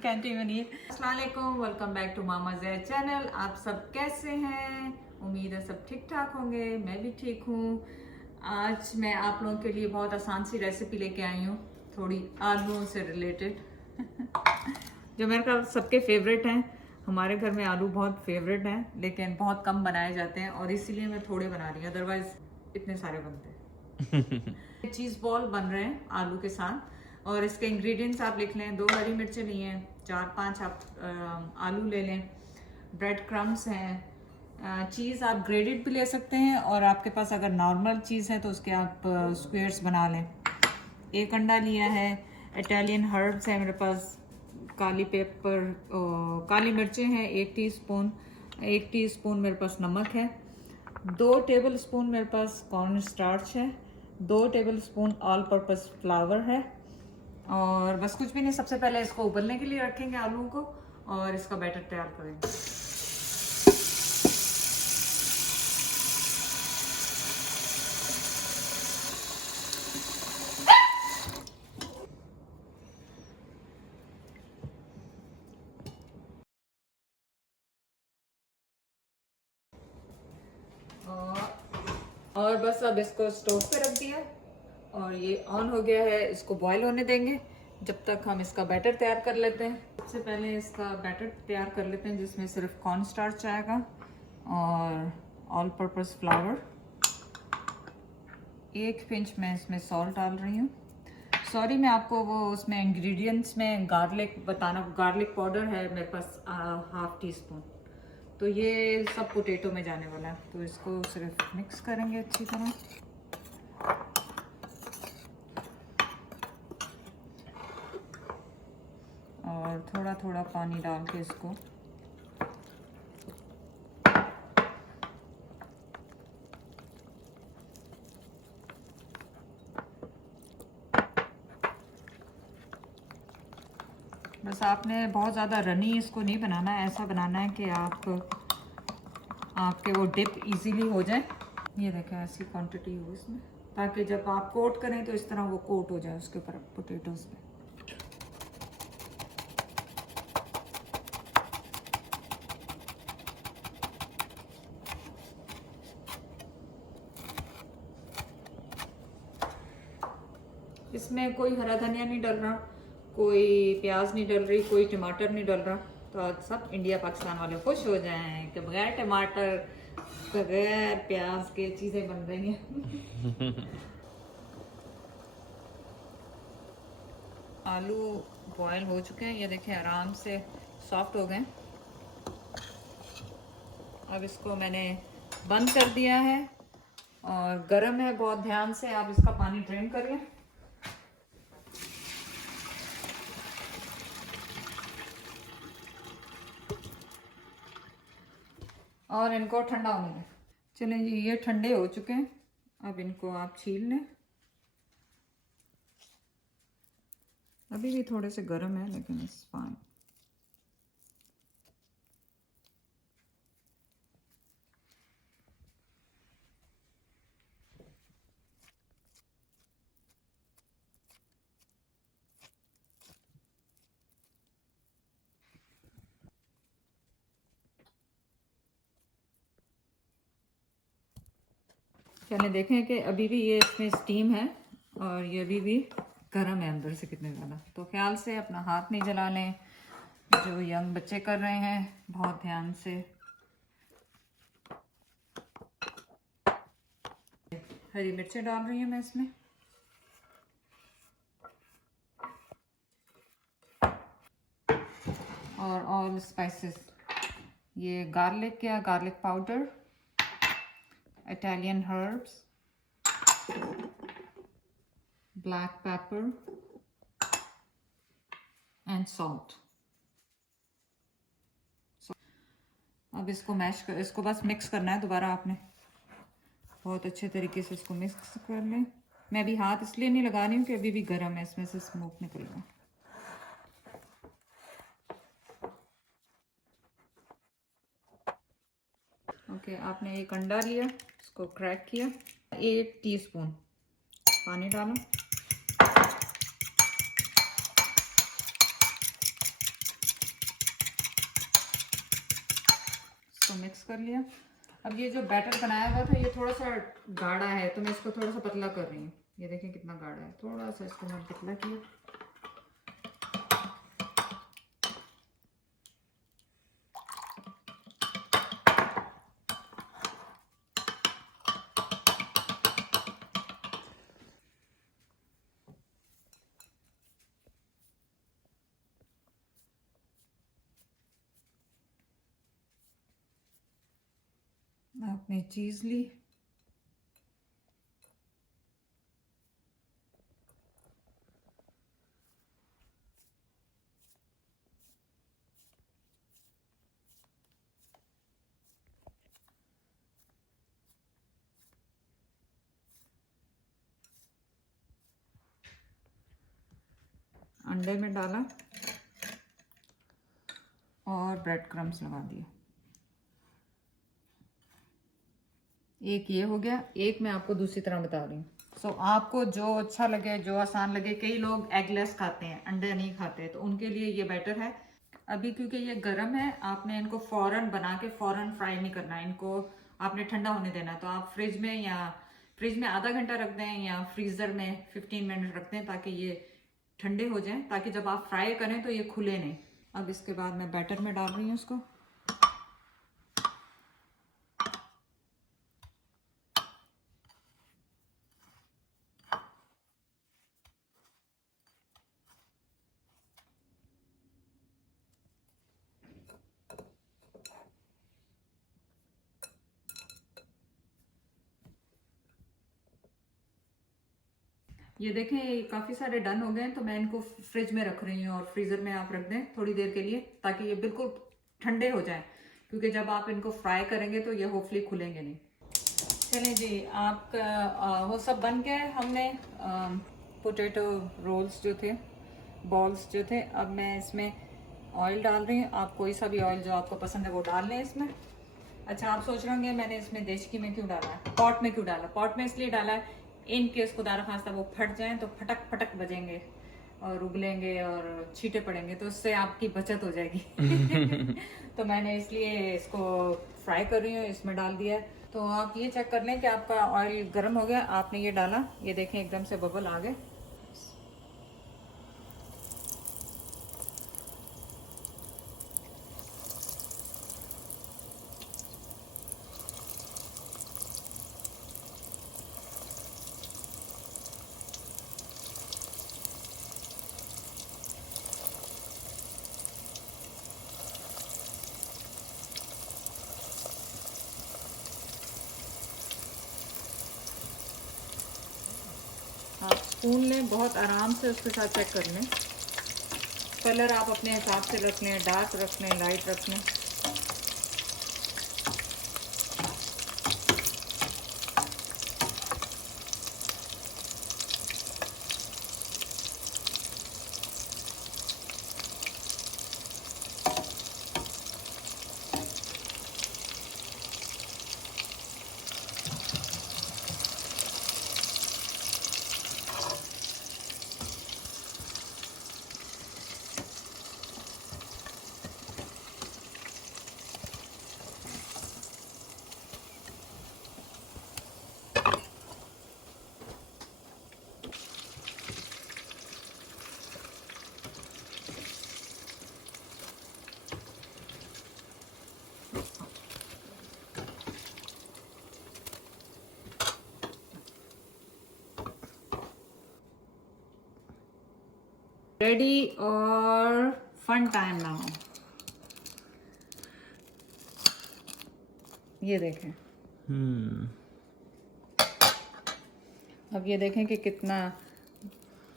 can't even eat. अस्सलाम वालेकुम, welcome back to Mama Zaid channel. आप सब कैसे हैं? उम्मीद है सब ठीक ठाक होंगे। मैं भी ठीक हूँ। आज मैं आप लोगों के लिए बहुत आसान सी रेसिपी लेके आई हूँ, थोड़ी आलूओं से रिलेटेड जो मेरे ख्याल सबके फेवरेट हैं। हमारे घर में आलू बहुत फेवरेट हैं, लेकिन बहुत कम बनाए जाते हैं और इसीलिए मैं थोड़े बना रही हूँ, अदरवाइज इतने सारे बनते हैं। चीज़ बॉल बन रहे हैं आलू के साथ, और इसके इंग्रेडिएंट्स आप लिख लें। 2 हरी मिर्चें ली हैं, 4-5 आप आलू ले लें, ब्रेड क्रम्स हैं, चीज़ आप ग्रेडेड भी ले सकते हैं, और आपके पास अगर नॉर्मल चीज़ है तो उसके आप स्क्वेयर्स बना लें। 1 अंडा लिया है, इटालियन हर्ब्स है मेरे पास, काली पेपर काली मिर्चें हैं 1 टीस्पून, 1 टीस्पून मेरे पास नमक है, 2 टेबल स्पून मेरे पास कॉर्न स्टार्च है, 2 table spoon all purpose flower है, और बस कुछ भी नहीं। सबसे पहले इसको उबलने के लिए रखेंगे आलू को, और इसका बैटर तैयार करेंगे। और बस अब इसको स्टोव पे रख दिया और ये ऑन हो गया है। इसको बॉईल होने देंगे जब तक हम इसका बैटर तैयार कर लेते हैं। सबसे पहले इसका बैटर तैयार कर लेते हैं, जिसमें सिर्फ कॉर्न स्टार्च आएगा और ऑल पर्पस फ्लावर। 1 पिंच मैं इसमें सॉल्ट डाल रही हूँ। सॉरी, मैं आपको वो उसमें इंग्रेडिएंट्स में गार्लिक बताना, गार्लिक पाउडर है मेरे पास 1/2 टीस्पून, तो ये सब पोटैटो में जाने वाला है। तो इसको सिर्फ मिक्स करेंगे अच्छी तरह। और थोड़ा थोड़ा पानी डाल के इसको बस आपने बहुत ज़्यादा रनी इसको नहीं बनाना है, ऐसा बनाना है कि आपके वो डिप इजीली हो जाए। ये देखें, ऐसी क्वांटिटी हो इसमें, ताकि जब आप कोट करें तो इस तरह वो कोट हो जाए उसके ऊपर पोटैटोज़ पे। इसमें कोई हरा धनिया नहीं डल रहा, कोई प्याज नहीं डल रही, कोई टमाटर नहीं डल रहा। तो आज सब इंडिया पाकिस्तान वाले खुश हो जाएं कि बगैर टमाटर बगैर प्याज के चीज़ें बन रही हैं। आलू बॉयल हो चुके हैं, ये देखें आराम से सॉफ्ट हो गए। अब इसको मैंने बंद कर दिया है और गर्म है बहुत, ध्यान से आप इसका पानी ड्रेन कर लें। और इनको ठंडा होने दें। चलें जी, ये ठंडे हो चुके हैं, अब इनको आप छील लें। अभी भी थोड़े से गर्म है, लेकिन इट्स फाइन। चलें देखें कि अभी भी ये इसमें स्टीम है और ये अभी भी गर्म है अंदर से कितने ज़्यादा। तो ख्याल से अपना हाथ नहीं जला लें, जो यंग बच्चे कर रहे हैं, बहुत ध्यान से। हरी मिर्चें डाल रही हूँ मैं इसमें, और ऑल स्पाइसेस। ये गार्लिक या garlic powder, Italian herbs, black pepper and salt. अब इसको मैश कर, इसको बस मिक्स करना है दोबारा आपने, बहुत अच्छे तरीके से इसको मिक्स कर लें। मैं अभी हाथ इसलिए नहीं लगा रही हूँ कि अभी भी गर्म है, इसमें से स्मोक निकलेगा। ओके, आपने 1 अंडा लिया, इसको क्रैक किया, 1 टीस्पून पानी डाला, मिक्स कर लिया। अब ये जो बैटर बनाया हुआ था ये थोड़ा सा गाढ़ा है, तो मैं इसको थोड़ा सा पतला कर रही हूँ। ये देखें कितना गाढ़ा है, थोड़ा सा इसको मैं पतला किया। आपने चीज़ ली, अंडे में डाला और ब्रेड क्रम्स लगा दिए। एक ये हो गया, एक मैं आपको दूसरी तरह बता रही हूँ। सो आपको जो अच्छा लगे, जो आसान लगे, कई लोग एगलेस खाते हैं, अंडे नहीं खाते, तो उनके लिए ये बेटर है। अभी क्योंकि ये गर्म है, आपने इनको फौरन बना के फौरन फ्राई नहीं करना है, इनको आपने ठंडा होने देना है। तो आप फ्रिज में आधा घंटा रख दें या फ्रीजर में 15 मिनट रख दें ताकि ये ठंडे हो जाएं, ताकि जब आप फ्राई करें तो ये खुले नहीं। अब इसके बाद मैं बैटर में डाल रही हूँ इसको। ये देखें ये काफ़ी सारे डन हो गए हैं, तो मैं इनको फ्रिज में रख रही हूँ और फ्रीज़र में आप रख दें थोड़ी देर के लिए ताकि ये बिल्कुल ठंडे हो जाएं, क्योंकि जब आप इनको फ्राई करेंगे तो ये होपफुली खुलेंगे नहीं। चलें जी, आपका वो सब बन गया। हमने पोटैटो रोल्स जो थे, बॉल्स जो थे, अब मैं इसमें ऑयल डाल रही हूँ। आप कोई सा भी ऑयल जो आपको पसंद है वो डाल लें इसमें। अच्छा, आप सोच रहे होंगे मैंने इसमें देसी घी में क्यों डाला है, पॉट में क्यों डाला। पॉट में इसलिए डाला है इन केस खुदा न खास्ता वो फट जाए तो फटक फटक बजेंगे और उगलेंगे और छींटे पड़ेंगे, तो उससे आपकी बचत हो जाएगी। तो मैंने इसलिए इसको फ्राई कर रही हूँ, इसमें डाल दिया है। तो आप ये चेक कर लें कि आपका ऑयल गर्म हो गया। आपने ये डाला, ये देखें एकदम से बबल आ गए। आप स्पून लें, बहुत आराम से उसके साथ चेक कर लें। कलर आप अपने हिसाब से रख लें, डार्क रख लें, लाइट रख लें। रेडी और फन टाइम नाउ। ये देखें। अब ये देखें कि कितना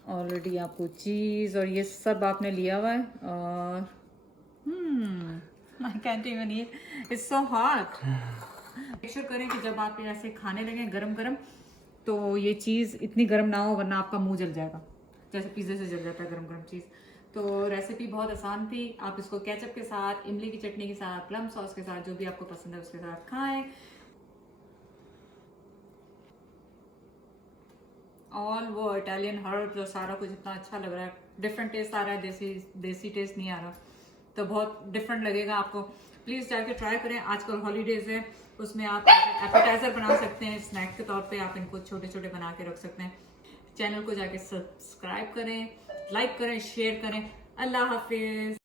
ऑलरेडी आपको चीज़ और ये सब आपने लिया हुआ है। और I can't even eat, it's so hot. Make sure करें कि जब आप ऐसे खाने लगे गरम गरम तो ये चीज़ इतनी गर्म ना हो, वरना आपका मुंह जल जाएगा, जैसे पिज़्ज़े से जल जाता है गरम गरम चीज़। तो रेसिपी बहुत आसान थी। आप इसको केचप के साथ, इमली की चटनी के साथ, प्लम सॉस के साथ, जो भी आपको पसंद है उसके साथ खाएं। ऑल वो इटालियन हर्ब जो सारा कुछ इतना अच्छा लग रहा है, डिफरेंट टेस्ट आ रहा है, देसी टेस्ट नहीं आ रहा, तो बहुत डिफरेंट लगेगा आपको। प्लीज़ जाके ट्राई करें। आजकल हॉलीडेज है, उसमें आप एपेटाइजर बना सकते हैं, स्नैक के तौर पे आप इनको छोटे छोटे बना के रख सकते हैं। चैनल को जाके सब्सक्राइब करें, लाइक करें, शेयर करें। अल्लाह हाफिज।